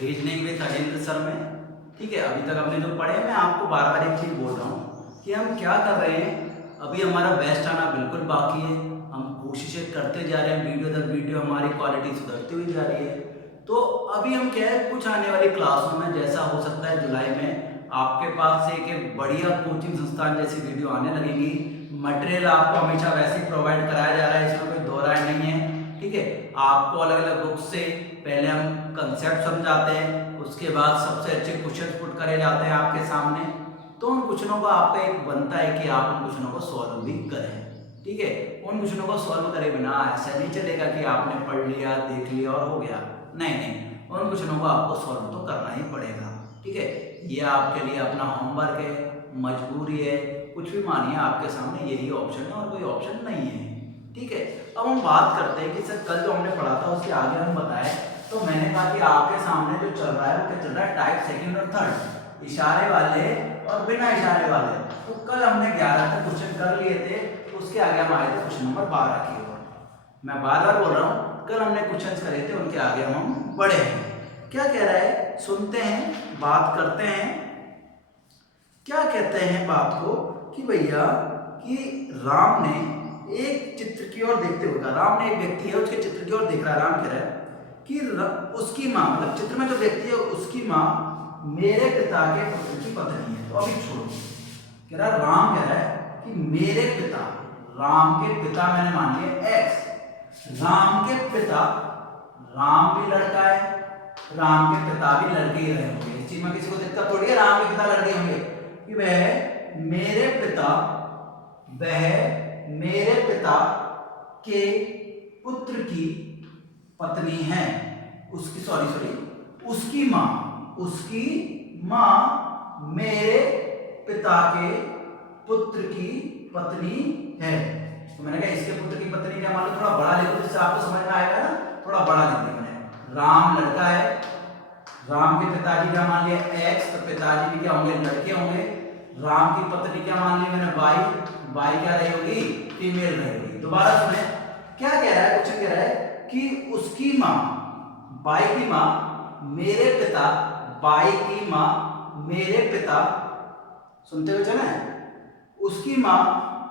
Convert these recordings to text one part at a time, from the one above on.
Reasoning with Ajendra sir में। ठीक है, अभी तक हमने जो पढ़े, मैं आपको बार बार एक चीज़ बोल रहा हूँ कि हम क्या कर रहे हैं। अभी हमारा बेस्ट आना बिल्कुल बाकी है, हम कोशिशें करते जा रहे हैं, वीडियो दर वीडियो हमारी क्वालिटी सुधरती हुई जा रही है। तो अभी हम क्या है, कुछ आने वाली क्लासों में जैसा हो सकता है जुलाई में आपके पास से एक बढ़िया कोचिंग संस्थान जैसी वीडियो आने लगेगी। मटेरियल आपको हमेशा वैसे ही प्रोवाइड कराया जा रहा है, इसमें कोई दो राय नहीं है। ठीक है, आपको अलग अलग बुक से पहले हम कंसेप्ट समझाते हैं, उसके बाद सबसे अच्छे क्वेश्चन पुट करे जाते हैं आपके सामने। तो उन क्वेश्चनों का आपका एक बनता है कि आप उन क्वेश्चनों को सॉल्व भी करें। ठीक है, उन क्वेश्चनों को सॉल्व करे बिना ऐसा नहीं चलेगा कि आपने पढ़ लिया, देख लिया और हो गया। नहीं नहीं, उन क्वेश्चनों को आपको सॉल्व तो करना ही पड़ेगा। ठीक है, ये आपके लिए अपना होमवर्क है, मजबूरी है, कुछ भी मानिए, आपके सामने यही ऑप्शन है और कोई ऑप्शन नहीं है। ठीक है, अब हम बात करते हैं कि सर कल जो हमने पढ़ा था उसके आगे हम बताएं। तो मैंने कहा कि आपके सामने जो चल रहा है वो क्या चल रहा है, टाइप सेकंड और थर्ड, इशारे वाले और बिना इशारे वाले। तो कल हमने 11 तक क्वेश्चन कर लिए थे, उसके आगे हम आए थे क्वेश्चन नंबर 12 की ओर। मैं बार बार बोल रहा हूँ, कल हमने क्वेश्चन करे थे, उनके आगे हम बढ़े हैं। क्या कह रहा है, सुनते हैं, बात करते हैं। क्या कहते हैं बात को कि भैया कि राम ने एक चित्र की ओर देखते हुए कहा, राम ने एक व्यक्ति है उसके चित्र की ओर देख रहा है। राम कह रहा है कि उसकी माँ, मतलब चित्र में जो व्यक्ति है उसकी माँ मेरे पिता के पुत्र की पत्नी है। तो अभी छोड़ो, कह रहा राम कह रहा है कि मेरे पिता, राम के पिता मैंने मान लिया एक्स, राम के पिता, राम भी लड़का है, राम के पिता भी लड़के ही रहे होंगे, इस चीज में किसी को दिक्कत थोड़ी है, राम के पिता लड़के होंगे कि वह मेरे पिता, वह मेरे पिता के पुत्र की पत्नी है। उसकी उसकी माँ मेरे पिता के पुत्र की पत्नी है। तो मैंने कहा इसके पुत्र की पत्नी क्या, मान लो थोड़ा बड़ा लिखो जिससे आपको समझ में आएगा ना, थोड़ा बड़ा लिख दिया मैंने। राम लड़का है, राम के पिताजी क्या मान लिया एक्स, तो पिताजी भी क्या होंगे, लड़के होंगे। राम की पत्नी क्या मान ली मैंने वाई, वाई क्या रही होगी, फीमेल रहेगी। दोबारा सुने क्या कह रहा है, कुछ कह रहा है कि उसकी माँ, बाई की माँ मेरे पिता, बाई की माँ मेरे पिता, सुनते हुए चले, उसकी माँ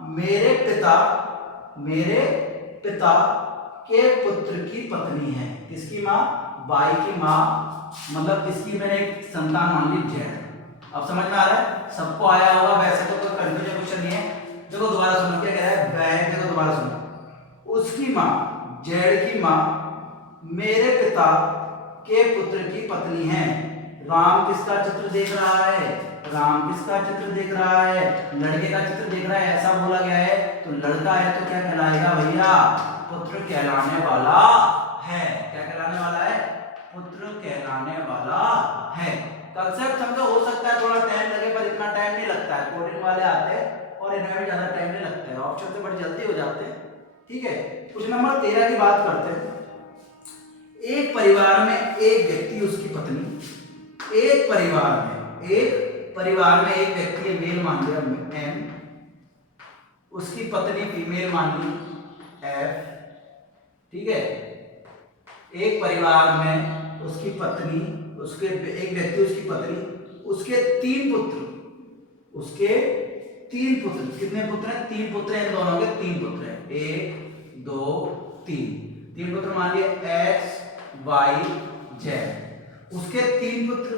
मेरे पिता के पुत्र की पत्नी है। किसकी माँ, बाई की माँ, मतलब इसकी मैंने एक संतान मान ली जेड। अब समझ में आ रहा है, सबको आया होगा, वैसे तो कोई कंफ्यूजन क्वेश्चन नहीं है। देखो दोबारा सुनो क्या कह रहा है, वह, देखो दोबारा सुनो, उसकी माँ जेड की माँ मेरे पिता के पुत्र की पत्नी है। राम किसका चित्र देख रहा है, राम किसका चित्र देख रहा है, लड़के का चित्र देख रहा है, ऐसा बोला गया है। तो लड़का है तो क्या कहलाएगा भैया, पुत्र कहलाने वाला है। क्या कहलाने वाला है, पुत्र कहलाने वाला है। कंसेप्ट समझो, हो सकता है थोड़ा टाइम लगे पर इतना टाइम नहीं लगता है, कोडिंग वाले आते हैं और इनमें भी ज्यादा टाइम नहीं लगता है, ऑप्शन से बड़ी जल्दी हो जाते हैं। ठीक है, क्वेश्चन नंबर 13 की बात करते हैं। एक परिवार में एक व्यक्ति उसकी पत्नी, एक परिवार में एक व्यक्ति मेल मान लिया एम, उसकी पत्नी फीमेल मान ली एफ। ठीक है, एक परिवार में उसकी पत्नी, उसके एक व्यक्ति उसकी पत्नी, उसके तीन पुत्र, कितने पुत्र हैं, तीन पुत्र हैं, इन दोनों के तीन पुत्र हैं, 1 2 तीन पुत्र मान लिए एक्स वाई जेड। उसके तीन पुत्र,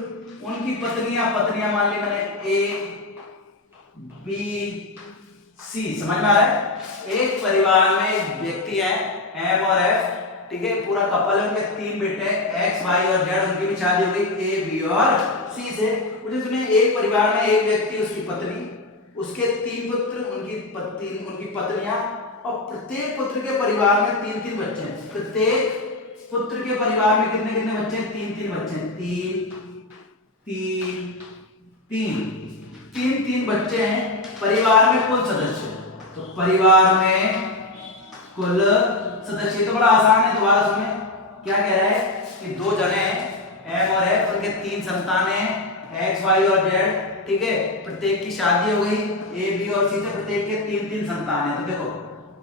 उनकी पत्नियां मान ली मैंने ए बी सी। समझ में आ रहा है, एक परिवार में एक व्यक्ति है एम और एफ, ठीक है, पूरा कपल है, उनके तीन बेटे एक्स वाई और जेड, उनकी भी शादी हो गई ए बी और सी से। मुझे सुनिए, एक परिवार में एक व्यक्ति उसकी पत्नी, उसके तीन पुत्र, उनकी पत्नियां, और प्रत्येक पुत्र के परिवार में तीन तीन बच्चे हैं। प्रत्येक पुत्र के परिवार में कितने कितने बच्चे हैं, तीन तीन बच्चे हैं, तीन बच्चे हैं। परिवार में कुल सदस्य, तो परिवार में कुल सदस्य, तो बड़ा आसान है। दोबारा सुनिए क्या कह रहा है कि दो जने एम और एफ, उनके तीन संतानें हैं एक्स वाई और जेड। ठीक है, प्रत्येक की शादी हो गई ए बी और सी से, प्रत्येक के तीन तीन संतान है। तो देखो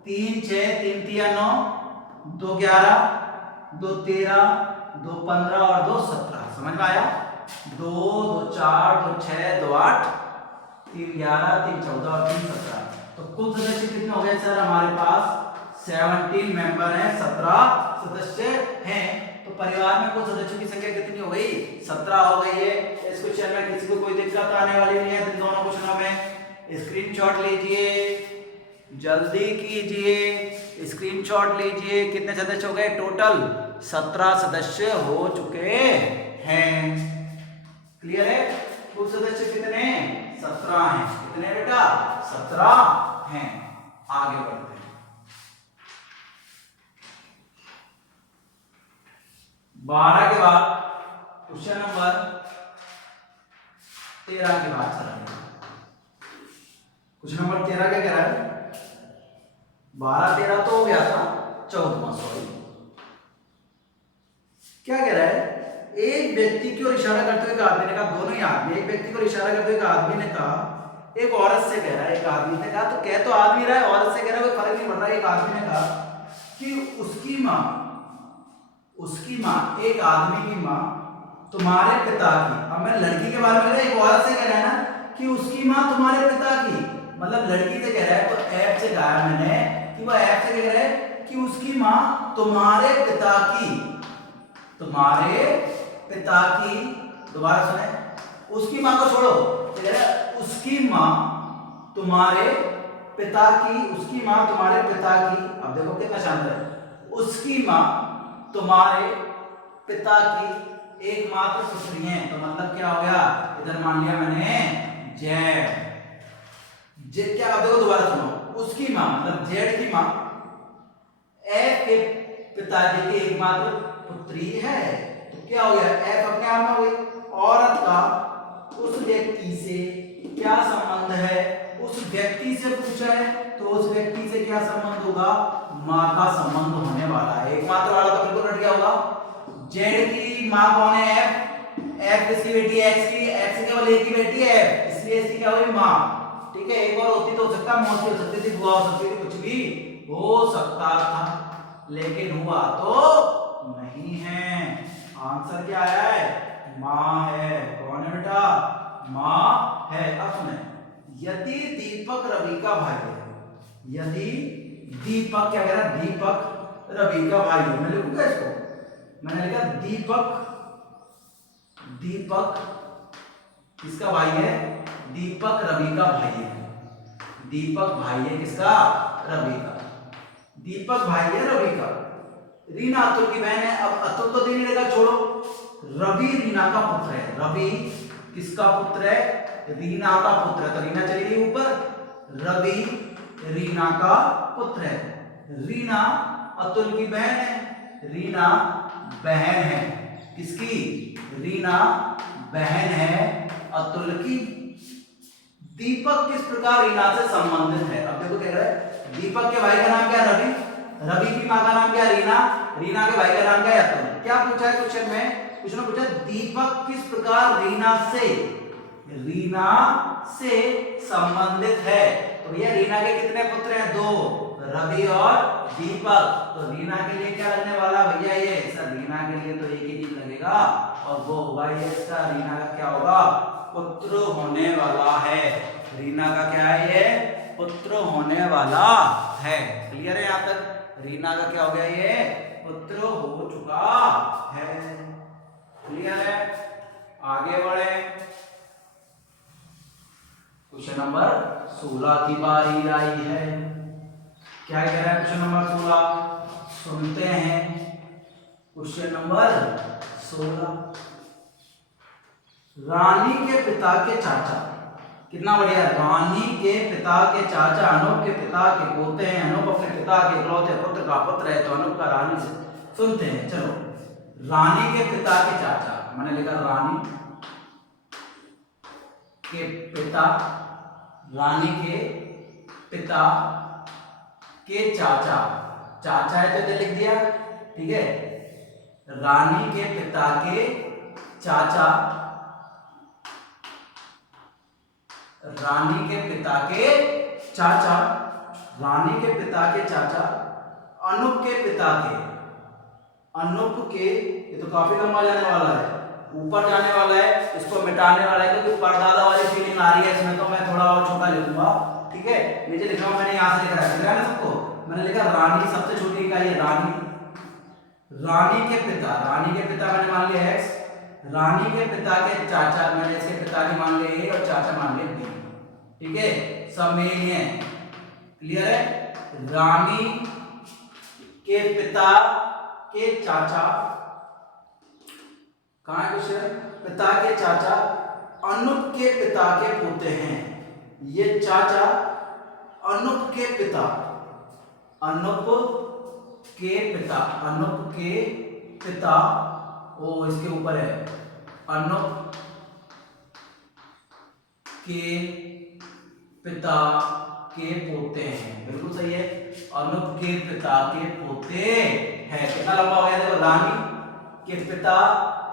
3 6 3 3 9, 2 11, 2 13, 2 15 और 2 17। समझ में आया? 2 2 4 2 6 2 8 3 11 3 14 और 3 17। तो कुल सदस्य कितने हो गए सर? हमारे पास 17 मेंबर हैं, 17 सदस्य हैं। तो परिवार में कुल सदस्यों की संख्या कितनी हो गई? 17 हो गई है। इस क्वेश्चन में किसी को कोई दिक्कत आने वाली नहीं है इन दोनों क्वेश्चनों में। स्क्रीनशॉट लीजिए, जल्दी कीजिए, स्क्रीनशॉट लीजिए। कितने सदस्य हो गए? टोटल 17 सदस्य हो चुके हैं। क्लियर है? कुल सदस्य कितने? 17 हैं। कितने बेटा? 17 हैं। आगे बढ़ते हैं। 12 के बाद क्वेश्चन नंबर 13 की बात चल रही है। क्वेश्चन नंबर 13 क्या कह रहा है? 12 13 तो हो गया था, 14वां सॉरी। क्या कह रहा है? एक व्यक्ति की ओर इशारा करते हुए एक आदमी ने कहा, दोनों ही आदमी, एक व्यक्ति को इशारा करते हुए एक आदमी ने कहा, एक औरत से कह रहा है, एक आदमी ने कहा, तो कह तो आदमी रहा है, औरत से कह रहा है, कोई फर्क नहीं पड़ रहा है। एक आदमी ने कहा कि उसकी माँ, एक आदमी की माँ तुम्हारे पिता की, अब मैं लड़की के बारे में कह रहा है, एक औरत से कह रहा है ना कि उसकी माँ तुम्हारे पिता की, मतलब लड़की से कह रहा है। तो एफ से कहा मैंने कि वो एफ से कह रहा है कि उसकी माँ तुम्हारे पिता की, तुम्हारे पिता की, दोबारा सुने, उसकी माँ को छोड़ो, तो कह रहा है उसकी माँ तुम्हारे पिता की, उसकी माँ तुम्हारे पिता की। अब देखो कितना शानदार है, उसकी माँ तुम्हारे पिता की एकमात्र पुत्री है। तो मतलब क्या हो गया? इधर मान लिया मैंने जेड। जेड क्या? अब देखो दोबारा सुनो, उसकी माँ मतलब जेड की माँ एफ के पिताजी की एकमात्र पुत्री है। तो क्या हो गया? एफ अपने आप में हो गई। औरत का उस व्यक्ति से क्या संबंध है? उस व्यक्ति से पूछा है, तो उस व्यक्ति से क्या संबंध होगा? माँ का संबंध होने वाला है। एकमात्र वाला तो बिल्कुल रट गया होगा। जेड की माँ कौन है? एफ। एफ किसकी बेटी है? एक्स की। एक्स केवल एक ही बेटी है, इसलिए इसकी क्या हुई? माँ। ठीक है, एक और होती तो हो सकता, मौसी हो सकती थी, बुआ हो सकती थी, कुछ भी हो सकता था, लेकिन हुआ तो नहीं है। आंसर क्या आया है? माँ है। कौन है बेटा? माँ है। अब सुने, यदि दीपक रवि का भाई है, यदि दीपक क्या कह रहा है? दीपक रवि का भाई है। मैं लिखूंगा इसको, मैंने लिखा दीपक किसका भाई है? दीपक रवि का भाई है। दीपक भाई है किसका? रवि का। दीपक भाई है रवि का। रीना अतुल की बहन है। अब अतुल तो दिन रहेगा, छोड़ो। रवि रीना का पुत्र है। रवि किसका पुत्र है? रीना का पुत्र है। तो रीना चली गई ऊपर, रवि रीना का पुत्र है। रीना अतुल की बहन है। रीना बहन है किसकी? रीना बहन है अतुल की। दीपक किस प्रकार रीना से संबंधित है? अब देखो क्या कह रहा है, दीपक के भाई का नाम क्या? रवि। रवि की मां का नाम क्या? रीना। रीना के भाई का नाम क्या है? अतुल। क्या पूछा है क्वेश्चन में? क्वेश्चन में पूछा दीपक किस प्रकार रीना से संबंधित है। तो भैया रीना के कितने पुत्र हैं? 2, रवि और दीपक। तो रीना के लिए क्या लगने वाला भैया? ये सर रीना के लिए तो एक ही चीज लगेगा, और वो होगा ये इसका, रीना का क्या होगा? पुत्र होने वाला है। रीना का क्या है? ये पुत्र होने वाला है। क्लियर है? यहां तक रीना का क्या हो गया? ये पुत्र हो चुका है। क्लियर है? आगे बढ़े, क्वेश्चन नंबर 16 की बारी आई है। क्या कह रहा है क्वेश्चन नंबर 16? सुनते हैं क्वेश्चन नंबर 16। रानी के पिता के चाचा, कितना बढ़िया, रानी के पिता के चाचा अनूप के पिता के पोते हैं। अनूप अपने पिता के इकलौते पुत्र का पुत्र है, तो अनूप का रानी से। सुनते हैं, चलो। रानी के पिता के चाचा, मैंने लिखा रानी के पिता, रानी के पिता के चाचा, चाचा है तो लिख दिया, ठीक है। रानी के पिता के चाचा, रानी के पिता के चाचा, रानी के पिता के चाचा अनूप के पिता के, अनूप के, ये तो काफी लंबा जाने वाला है, ऊपर जाने वाला है, इसको मिटाने वाला है, क्योंकि परदादा वाली फीलिंग आ रही है इसमें, तो मैं थोड़ा और छोटा लिखूंगा। ठीक है, नीचे लिख रहा हूं मैंने, यहां से लिख रहा है ना सबको, मैंने लिखा रानी, सबसे छोटी इकाई है रानी। रानी के पिता, रानी के पिता मैंने मान लिया x, रानी के पिता के चाचा, मैंने इसके पिता की मान लिए a और चाचा मान लिए b। ठीक है, सब में ही है, क्लियर है। रानी के पिता के चाचा, कहां है क्वेश्चन, पिता के चाचा अनूप के पिता के पोते हैं। ये चाचा अनूप के पिता, अनूप के पिता, अनूप के पिता, ओ इसके ऊपर है, अनूप के पिता के पोते हैं, बिल्कुल सही है, अनूप के पिता के पोते हैं। कितना लंबा हो गया देखो, रानी के पिता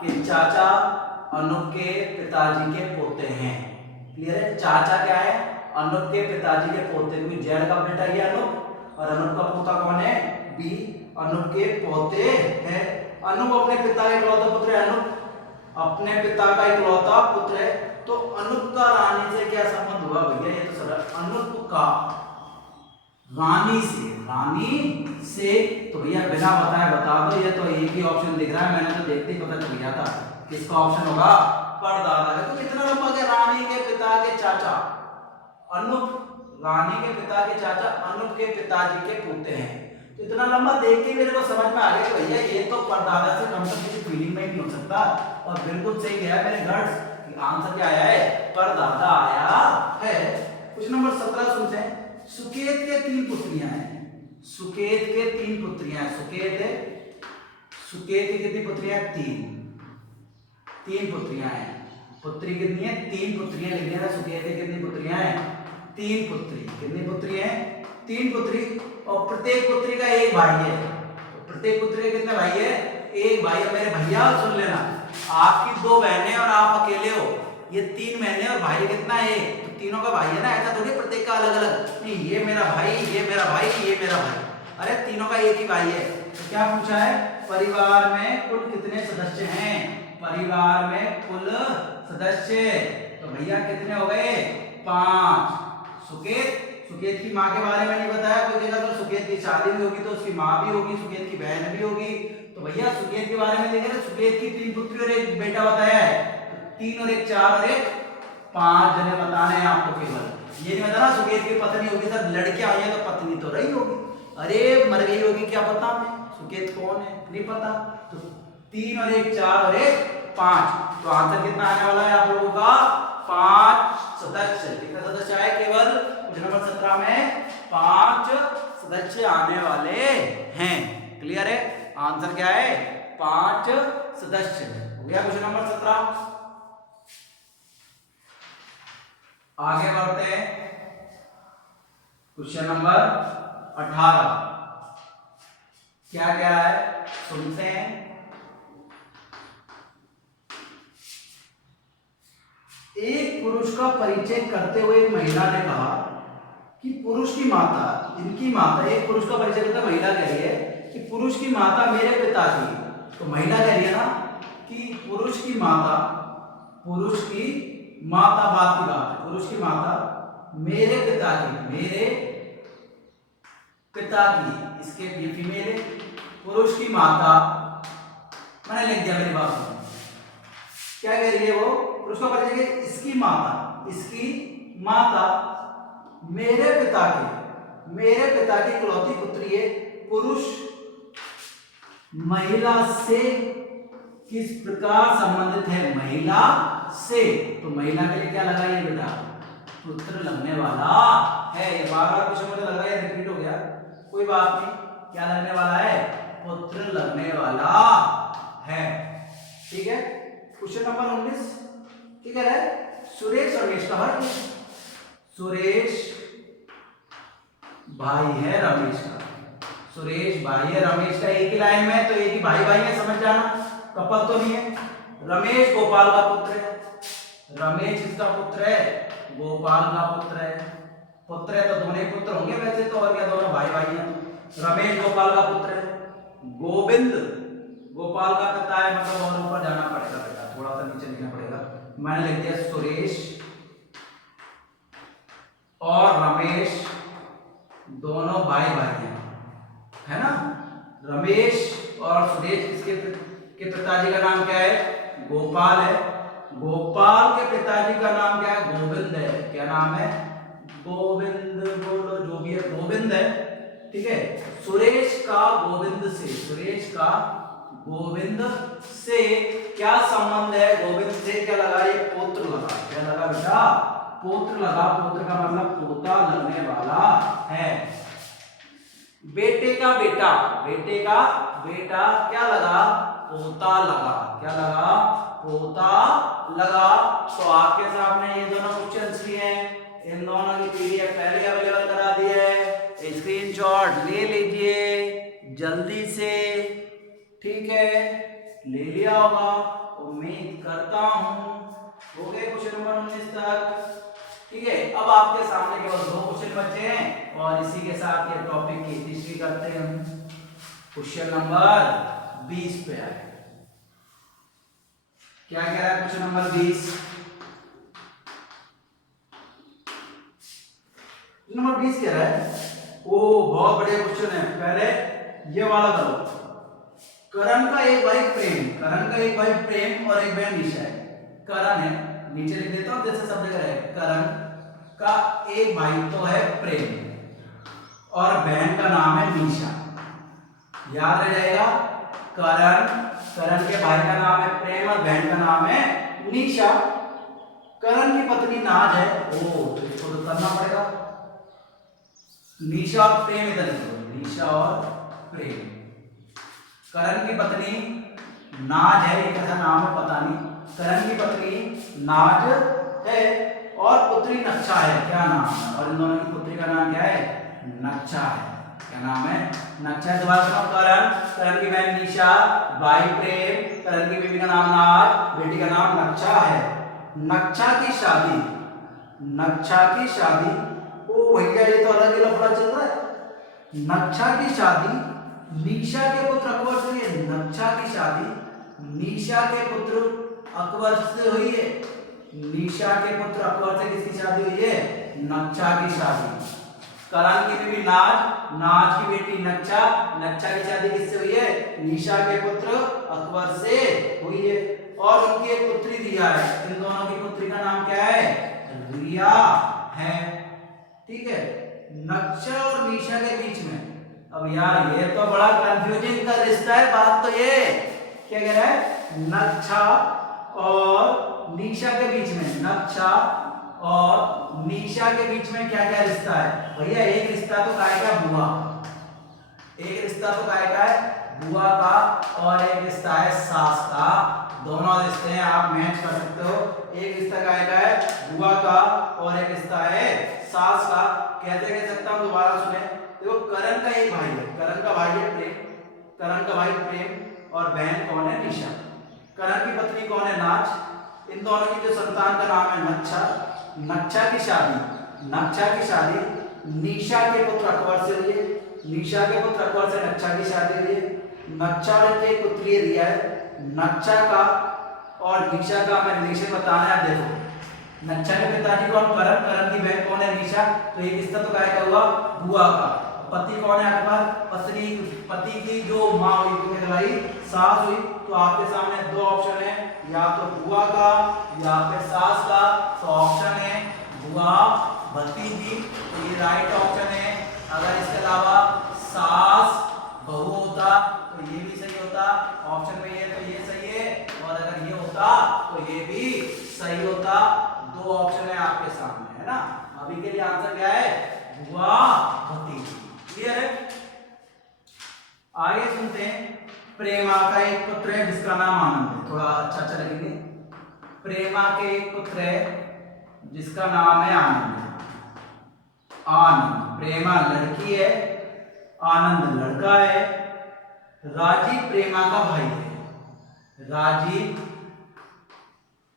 के चाचा अनूप के पिताजी के पोते हैं, क्लियर है। चाचा क्या है, अनूप के पिताजी के पोते, क्योंकि जैड का बेटा ये अनूप, और अनूप का पोता कौन है, बी, अनूप के पोते हैं। अनूप अपने पिता का इकलौता पुत्र है, अनूप अपने पिता का इकलौता पुत्र है, तो अनूप का रानी से क्या संबंध हुआ भैया, ये तो सरल, अनूप का रानी से, रानी से, तो भैया बिना बताए बता दो, ये तो एक ही ऑप्शन दिख रहा है, मैंने तो देखते ही पता चल गया था किसका ऑप्शन होगा, परदादा का। तो कितना लंबा गया, रानी के पिता के चाचा अनूप, रानी के पिता के चाचा अनूप के पिताजी के पोते हैं। तो इतना लंबा देख के मेरे को समझ में आ गया कि भैया ये तो परदादा से कम से किसी फीलिंग में भी हो सकता, और बिल्कुल सही गया मेरे गर्ल्स, आंसर क्या आया है, परदादा आया है। क्वेश्चन नंबर 17 सुनते हैं। सुकेत के 3 पुत्रियां हैं, सुकेत के 3 पुत्रियां हैं, सुकेत की कितनी पुत्रियां, 3 पुत्रियां हैं। पुत्री कितनी है, 3 पुत्रियां लिख देना, सुकेत की कितनी पुत्रियां हैं, 3 पुत्री। कितनी पुत्री हैं, 3 पुत्री, और प्रत्येक पुत्री का एक भाई है, तो प्रत्येक पुत्री के कितने भाई है, एक भाई है। मेरे भैया सुन लेना, आपकी 2 बहनें और आप अकेले हो, ये 3 बहनें और भाई कितना है, तो तीनों का भाई है ना, ऐसा थोड़ी प्रत्येक का अलग अलग, नहीं ये मेरा भाई, ये मेरा भाई, ये मेरा भाई, अरे तीनों का एक ही भाई है। तो क्या पूछा है, परिवार में कुल कितने सदस्य हैं, परिवार में कुल सदस्य, तो भैया कितने हो गए, 5। सुकेत की माँ के बारे में नहीं बताया, कोई कहेगा तो सुकेत की शादी भी होगी तो उसकी माँ भी होगी, सुकेत की बहन भी होगी, तो भैया सुकेत के बारे में देखें ना, सुकेत की 3 पुत्री और 1 बेटा बताया है, 3 और 1 4 और 1 5 जने बताने हैं आपको, केवल ये नहीं बताना सुकेत की पत्नी होगी, सब लड़कियां आई है तो पत्नी तो रही होगी, अरे मर गई होगी क्या पता हमें, सुकेत कौन है नहीं पता। तो 3 और 1 4 और 1 5, तो आंसर कितना आने वाला है आप लोगों का, 5 सदस्य। कितने सदस्य आए, केवल क्वेश्चन नंबर 17 में 5 सदस्य आने वाले हैं, क्लियर है। आंसर क्या है, 5 सदस्य। हो गया क्वेश्चन नंबर 17। आगे बढ़ते हैं, क्वेश्चन नंबर 18 क्या क्या है सुनते हैं। एक पुरुष का परिचय करते हुए एक महिला ने कहा कि पुरुष की माता, इनकी माता, एक पुरुष का परिचय करते महिला कह रही है कि पुरुष की माता मेरे पिता की, तो महिला कह रही है ना कि पुरुष की माता, बात की बात है, पुरुष की माता मेरे पिता की, इसके ये फीमेल है, पुरुष की माता, मैंने लिख दिया मेरी बात में, क्या कह रही है वो, पुरुष का परिचय है, इसकी माता मेरे पिता की इकलौती पुत्री है, पुरुष महिला से किस प्रकार संबंधित है, महिला से, तो महिला के लिए क्या लगाइए बेटा, पुत्र लगने वाला है। ये बार-बार क्वेश्चन मुझे लग रहा है रिपीट हो गया, कोई बात नहीं, क्या लगने वाला है, पुत्र लगने वाला है, ठीक है। क्वेश्चन नंबर 19 ठीक है, सुरेश रमेश का भाई, सुरेश भाई है रमेश का, सुरेश भाई है रमेश का, एक ही लाइन में, तो एक ही भाई है, समझ जाना, कपल तो नहीं है। रमेश गोपाल का पुत्र है, रमेश इसका पुत्र है, गोपाल का पुत्र है, पुत्र है तो दोनों ही पुत्र होंगे वैसे तो, और क्या दोनों भाई हैं। रमेश गोपाल का पुत्र है, गोपाल का पिता है, मतलब और ऊपर जाना पड़ेगा बेटा, थोड़ा सा नीचे लिखना पड़ेगा। मैंने लिख दिया सुरेश और रमेश दोनों भाई भाई हैं, है ना। रमेश और सुरेश किसके के पिताजी का नाम क्या है? गोपाल है। गोपाल के पिताजी का नाम क्या है? गोविंद है। क्या नाम है? गोविंद, बोलो जो भी है, गोविंद है, ठीक है। सुरेश का गोविंद से, सुरेश का गोविंद से क्या संबंध है? गोविंद से क्या लगा? ये पुत्र लगा। क्या लगा बेटा? पुत्र लगा। पुत्र का मतलब पोता लगने वाला है। बेटे का बेटा, बेटे का बेटा क्या लगा? पोता लगा। क्या लगा? पोता लगा। तो आपके सामने ये दोनों क्वेश्चंस लिए हैं, इन दोनों की पीडीएफ पहले अवेलेबल करा दी है, स्क्रीनशॉट ले लीजिए जल्दी से, ठीक है, ले लिया होगा उम्मीद करता हूं। हो गए क्वेश्चन नंबर 19 तक, ठीक है। अब आपके सामने केवल 2 क्वेश्चन बचे हैं और इसी के साथ ये टॉपिक की हिस्ट्री करते हैं हम। क्वेश्चन नंबर 20 पे आए। क्या कह रहा है क्वेश्चन नंबर 20? नंबर 20 कह रहा है, ओ बहुत बढ़िया क्वेश्चन है। पहले ये वाला करो। करण का एक भाई प्रेम, करण का एक भाई प्रेम और एक बहन निशा है। करण है, नीचे लिख देता हूं जैसे सब जगह है। करण का एक भाई तो है प्रेम और बहन का नाम है निशा। याद रह जाएगा, करण, करण के भाई का नाम है प्रेम और बहन का नाम है निशा। करण की पत्नी नाज है। ओ तो इसको तो करना पड़ेगा। निशा और प्रेम इधर लिखो, निशा और प्रेम। करण की पत्नी नाज है, एक ऐसा नाम है पता नहीं। करण की पत्नी नाज है और पुत्री नक्षा है। क्या नाम है? और इन दोनों की पुत्री का नाम क्या है? नक्षा है। क्या नाम है? नक्षा है। दोबारा सुनो, करण, करण की बहन निशा, भाई प्रेम, करण की बीवी का नाम नाज, बेटी का नाम नक्षा है। नक्षा की शादी, नक्षा की शादी, ओ भैया ये तो अलग ही लफड़ा चल रहा है। नक्षा की शादी निशा के पुत्र अकबर से, नक्षा की शादी निशा के पुत्र अकबर से हुई है। निशा के पुत्र अकबर से किसकी शादी हुई है? नक्षा की शादी। करण की बीवी नाज, नाज की बेटी नक्षा, नक्षा की शादी किससे हुई है? निशा के पुत्र अकबर से हुई है। और उनकी एक पुत्री रिया है। इन दोनों की पुत्री का नाम क्या है? रिया है, ठीक है। नक्षा और निशा के बीच में, अब यार ये तो बड़ा कंफ्यूजिंग का रिश्ता है। बात तो ये क्या कह रहा है? नक्षा और निशा के बीच में, नक्षा और निशा के बीच में क्या क्या रिश्ता है? भैया एक रिश्ता तो काय का? बुआ। एक रिश्ता तो काय का है? बुआ का। और एक रिश्ता है सास का। दोनों रिश्ते हैं, आप मैच कर सकते हो। एक रिश्ता काय का है? बुआ का, और एक रिश्ता है सास का। कैसे कह सकता हूं? दोबारा सुने। देखो, करण का एक भाई है, करण का भाई है प्रेम, करण का भाई प्रेम और बहन कौन है? निशा। करण की पत्नी कौन है? नाज। इन दोनों की जो संतान का नाम है नक्षा। नक्षा की शादी, नक्षा की शादी निशा के पुत्र अकबर से हुई है। निशा के पुत्र अकबर से नक्षा की शादी हुई है। नक्षा की एक पुत्री रिया है। नक्षा का और निशा का हमें रिलेशन बताना है। देखो, नक्षा के पिताजी कौन? करण, करण की बहन कौन है? निशा। तो ये रिश्ता तो काय का हुआ? बुआ का। पति कौन है? अकबर। पत्नी, पति की जो माँ हुई तो कहलाई सास हुई। तो आपके सामने 2 ऑप्शन है, या तो बुआ का या फिर सास का। तो ऑप्शन है बुआ, भतीजी, तो ये राइट ऑप्शन है। अगर इसके अलावा सास, बहू होता तो ये भी सही होता। ऑप्शन में ये तो ये सही है, और अगर ये होता तो ये भी सही होता। 2 ऑप्शन है आपके सामने, है ना। अभी के लिए आंसर क्या है? बुआ, भतीजी। क्लियर है? आगे सुनते हैं। प्रेमा का एक पुत्र है जिसका नाम आनंद है। थोड़ा अच्छा लगेंगे। प्रेमा के एक पुत्र है जिसका नाम है आनंद। आनंद, प्रेमा लड़की है, आनंद लड़का है। राजीव प्रेमा का भाई है। राजीव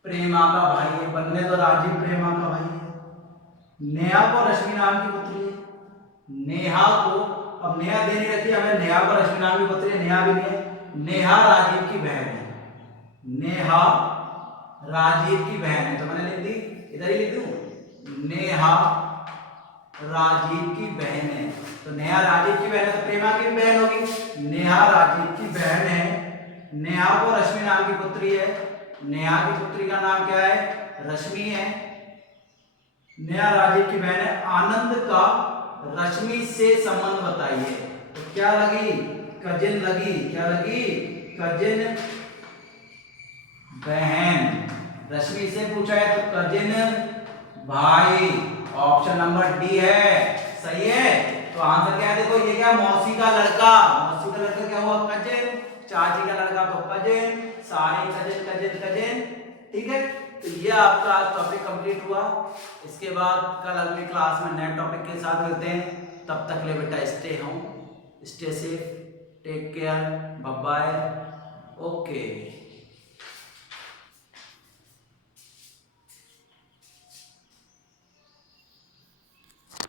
प्रेमा का भाई है, बनने तो राजीव प्रेमा का भाई है। नेहा को रश्मि नाम की पुत्री है। नेहा को, अब नेहा दे नहीं रहती, हमें नेहा को रश्मि नाम की पुत्री है, नेहा भी नहीं है। नेहा राजीव की बहन है, नेहा राजीव की बहन है, तो मैंने लिख दी, इधर ही लिख दूं, नेहा राजीव की बहन है। तो नेहा राजीव की बहन है तो प्रेमा की बहन होगी, नेहा राजीव की बहन है। नेहा को रश्मि नाम की पुत्री है, नेहा की पुत्री का नाम क्या है, रश्मि है। नेहा राजीव की बहन है। आनंद का रश्मि से संबंध बताइए, तो क्या लगी, कजिन लगी, क्या लगी, कजिन बहन। रश्मि से पूछा है तो कजिन भाई, ऑप्शन नंबर डी है, सही है। तो आंसर क्या है, देखो ये क्या, मौसी का लड़का, मौसी का लड़का क्या हुआ, कजिन, चाची का लड़का तो कजिन, सारे कजिन कजिन कजिन, ठीक है। तो ये आपका टॉपिक कंप्लीट हुआ। इसके बाद कल अगली क्लास में नए टॉपिक के साथ मिलते हैं। तब तक ले बेटा stay home, stay safe, take care, bye bye, okay.